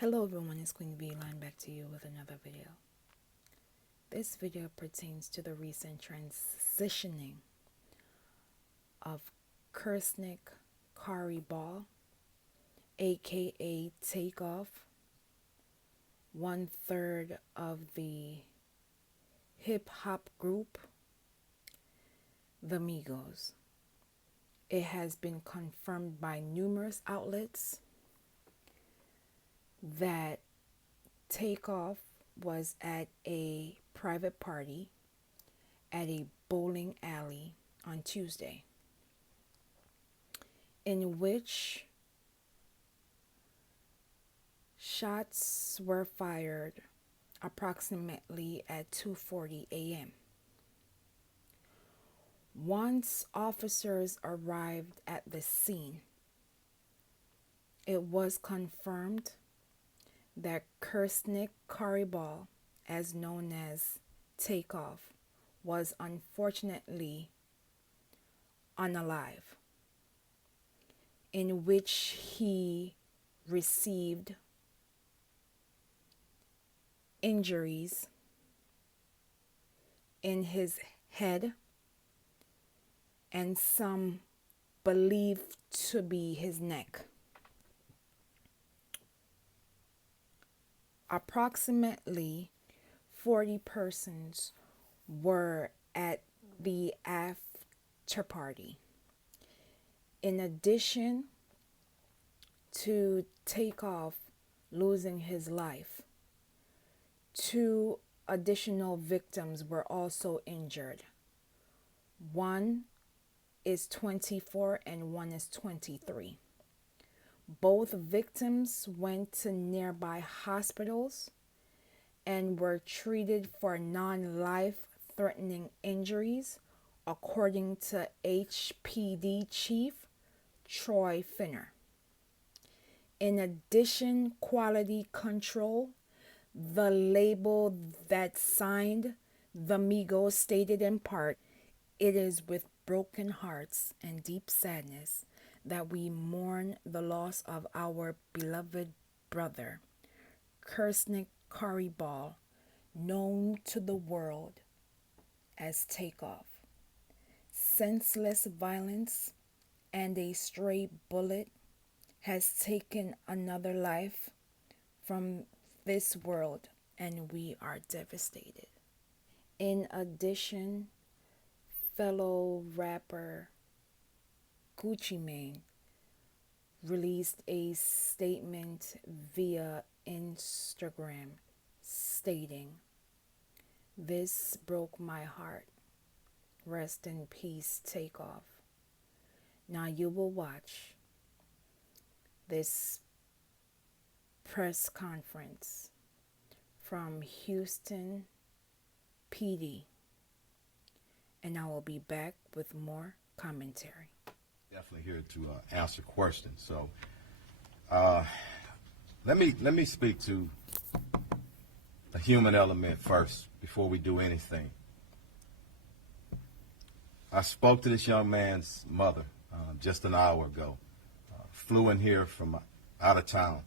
Hello everyone, it's Queen B line back to you with another video. This video pertains to the recent transitioning of Kirsnick Khari Ball, aka Takeoff, 1/3 of the hip hop group, the Migos. It has been confirmed by numerous outlets that Takeoff was at a private party at a bowling alley on Tuesday, in which shots were fired approximately at 2:40 a.m. Once officers arrived at the scene, it was confirmed that Kirsnick Khari Ball, as known as Takeoff, was unfortunately unalive, in which he received injuries in his head and some believed to be his neck. Approximately 40 persons were at the after party. In addition to Takeoff losing his life, 2 additional victims were also injured. One is 24 and one is 23. Both victims went to nearby hospitals and were treated for non-life-threatening injuries, according to HPD Chief Troy Finner. In addition, Quality Control, the label that signed the Migos, stated in part, "It is with broken hearts and deep sadness that we mourn the loss of our beloved brother, Kirsnick Khari Ball, known to the world as Takeoff. Senseless violence and a stray bullet has taken another life from this world, and we are devastated." In addition, fellow rapper Gucci Mane released a statement via Instagram stating, "This broke my heart. Rest in peace, Takeoff." Now you will watch this press conference from Houston PD, and I will be back with more commentary. Definitely here to answer questions. So let me speak to the human element first before we do anything. I spoke to this young man's mother just an hour ago. Flew in here from out of town.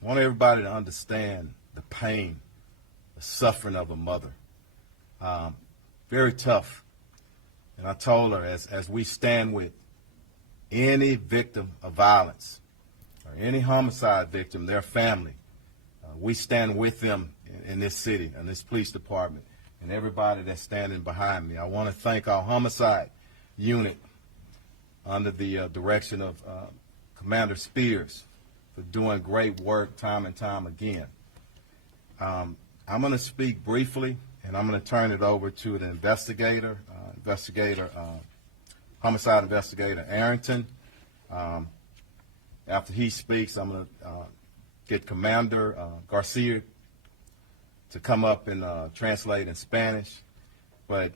I want everybody to understand the pain, the suffering of a mother. Very tough. And I told her, as we stand with any victim of violence or any homicide victim, their family, we stand with them in this city, in this police department, and everybody that's standing behind me. I want to thank our homicide unit under the direction of Commander Spears for doing great work time and time again. I'm going to speak briefly, and I'm going to turn it over to the investigator, homicide investigator Arrington. After he speaks, I'm going to get Commander Garcia to come up and translate in Spanish, and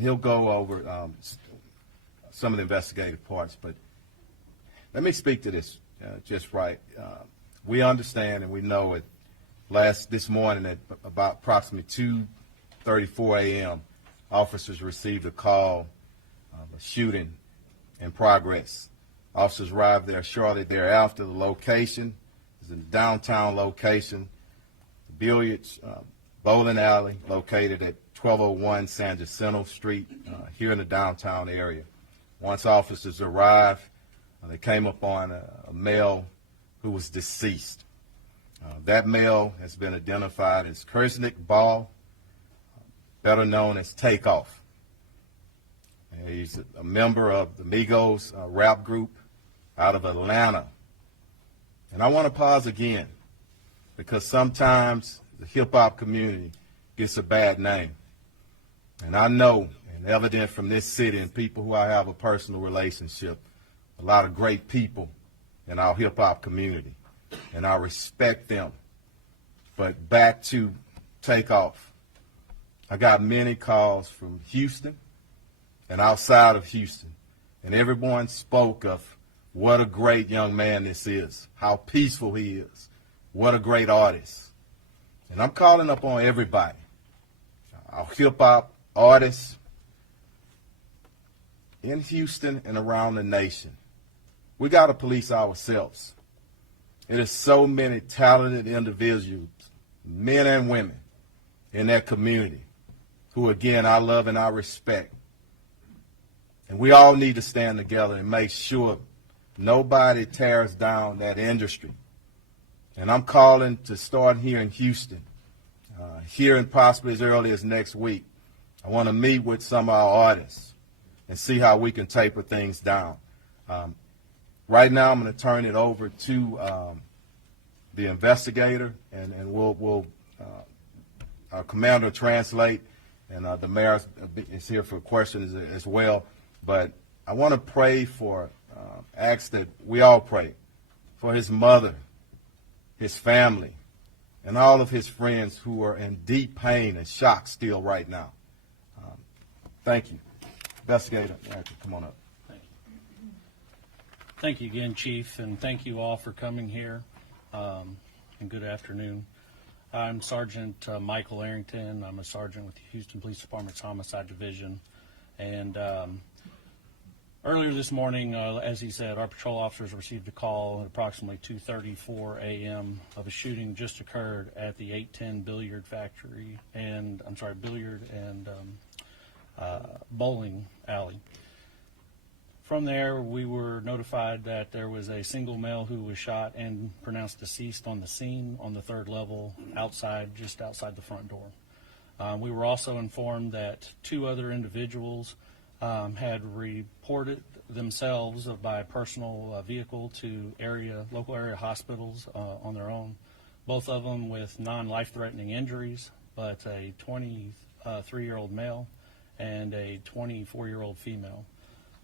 he'll go over some of the investigative parts. But let me speak to this just right. We understand and we know it. This morning at about approximately 2:34 a.m., officers received a call of a shooting in progress. Officers arrived there shortly thereafter. The location It's in a downtown location, the Billiards Bowling alley located at 1201 San Jacinto Street here in the downtown area. Once officers arrived, they came upon a male who was deceased. That male has been identified as Kirsnick Ball, better known as Takeoff. He's a member of the Migos rap group out of Atlanta. And I want to pause again because sometimes the hip-hop community gets a bad name. And I know, and evident from this city and people who I have a personal relationship, a lot of great people in our hip-hop community. And I respect them. But back to Takeoff. I got many calls from Houston and outside of Houston. And everyone spoke of what a great young man this is, how peaceful he is, what a great artist. And I'm calling up on everybody, our hip-hop artists in Houston and around the nation. We got to police ourselves. It is so many talented individuals, men and women, in that community who, again, I love and I respect. And we all need to stand together and make sure nobody tears down that industry. And I'm calling to start here in Houston, here and possibly as early as next week. I want to meet with some of our artists and see how we can taper things down. Right now, I'm going to turn it over to the investigator, and we'll our commander translate, and the mayor is here for questions as well. But I want to pray for, ask that we all pray for his mother, his family, and all of his friends who are in deep pain and shock still right now. Thank you. Investigator, come on up. Thank you again, Chief, and thank you all for coming here, and good afternoon. I'm Sergeant Michael Arrington. I'm a sergeant with the Houston Police Department's Homicide Division, and earlier this morning, as he said, our patrol officers received a call at approximately 2:34 a.m. of a shooting just occurred at the 810 Billiard and Bowling alley. From there, we were notified that there was a single male who was shot and pronounced deceased on the scene on the third level just outside the front door. We were also informed that two other individuals had reported themselves by personal vehicle to local area hospitals on their own, both of them with non-life-threatening injuries, but a 23-year-old male and a 24-year-old female.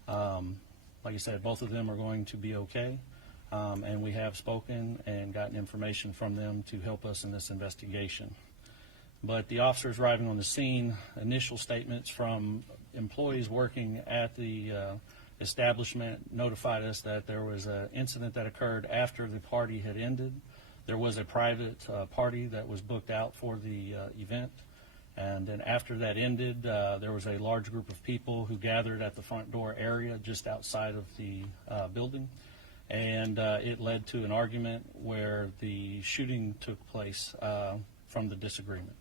Like I said, both of them are going to be okay, and we have spoken and gotten information from them to help us in this investigation. But the officers arriving on the scene, initial statements from employees working at the establishment notified us that there was an incident that occurred after the party had ended. There was a private party that was booked out for the event. And then after that ended, there was a large group of people who gathered at the front door area just outside of the building. And it led to an argument where the shooting took place from the disagreement.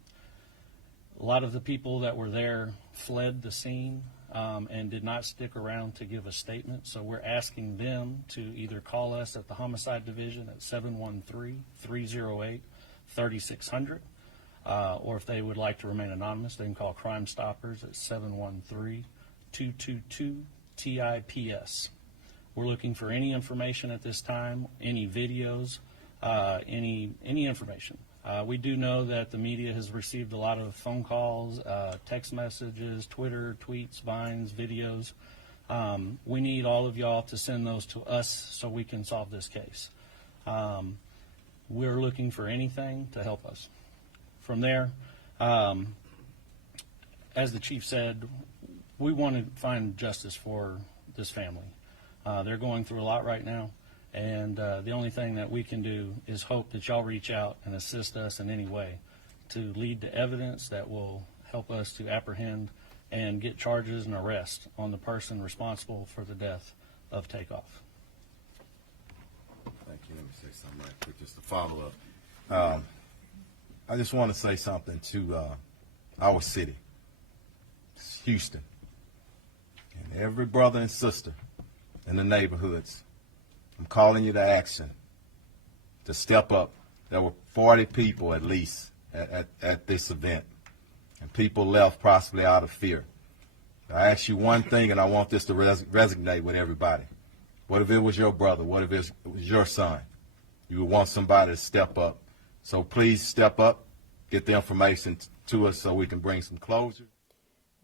A lot of the people that were there fled the scene and did not stick around to give a statement. So we're asking them to either call us at the Homicide Division at 713-308-3600. Or if they would like to remain anonymous, they can call Crime Stoppers at 713-222-TIPS. We're looking for any information at this time, any videos, any information. We do know that the media has received a lot of phone calls, text messages, Twitter, tweets, vines, videos. We need all of y'all to send those to us so we can solve this case. We're looking for anything to help us. From there, as the chief said, we want to find justice for this family. They're going through a lot right now, and the only thing that we can do is hope that y'all reach out and assist us in any way to lead to evidence that will help us to apprehend and get charges and arrest on the person responsible for the death of Takeoff. Thank you. Let me say something right quick, just to follow up. I just want to say something to our city, it's Houston, and every brother and sister in the neighborhoods. I'm calling you to action, to step up. There were 40 people at least at this event, and people left possibly out of fear. I ask you one thing, and I want this to resonate with everybody. What if it was your brother? What if it was your son? You would want somebody to step up. So please step up, get the information to us so we can bring some closure.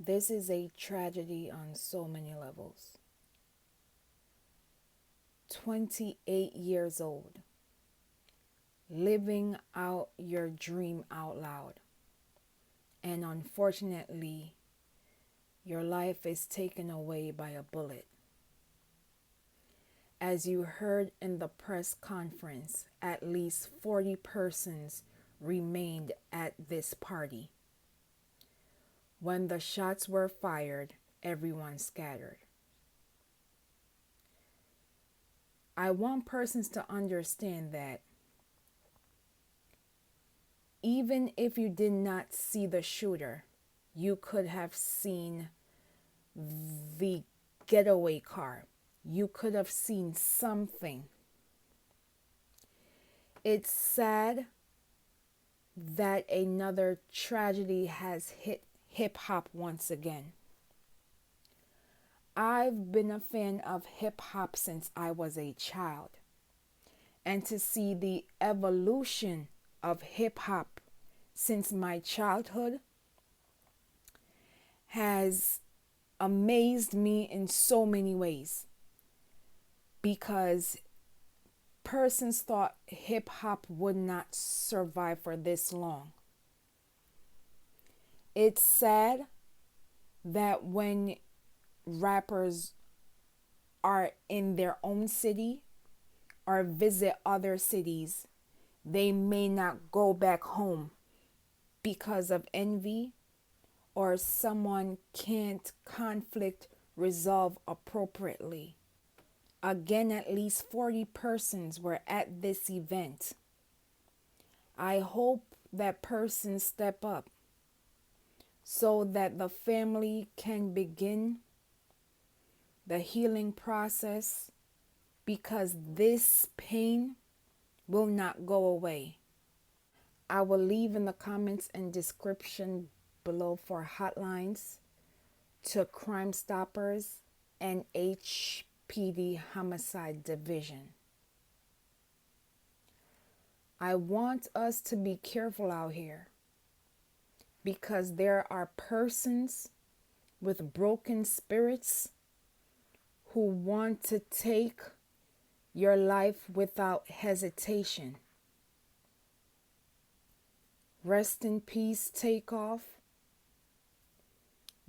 This is a tragedy on so many levels. 28 years old, living out your dream out loud. And unfortunately, your life is taken away by a bullet. As you heard in the press conference, at least 40 persons remained at this party. When the shots were fired, everyone scattered. I want persons to understand that even if you did not see the shooter, you could have seen the getaway car. You could have seen something. It's sad that another tragedy has hit hip-hop once again. I've been a fan of hip-hop since I was a child. And to see the evolution of hip-hop since my childhood has amazed me in so many ways, because persons thought hip-hop would not survive for this long. It's sad that when rappers are in their own city or visit other cities, they may not go back home because of envy, or someone can't conflict resolve appropriately. Again, at least 40 persons were at this event. I hope that persons step up so that the family can begin the healing process, because this pain will not go away. I will leave in the comments and description below for hotlines to Crime Stoppers and HPD Homicide Division. I want us to be careful out here, because there are persons with broken spirits who want to take your life without hesitation. Rest in peace, Takeoff.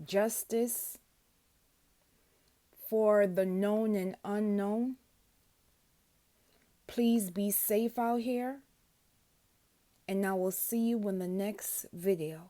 Justice for the known and unknown. Please be safe out here, and I will see you in the next video.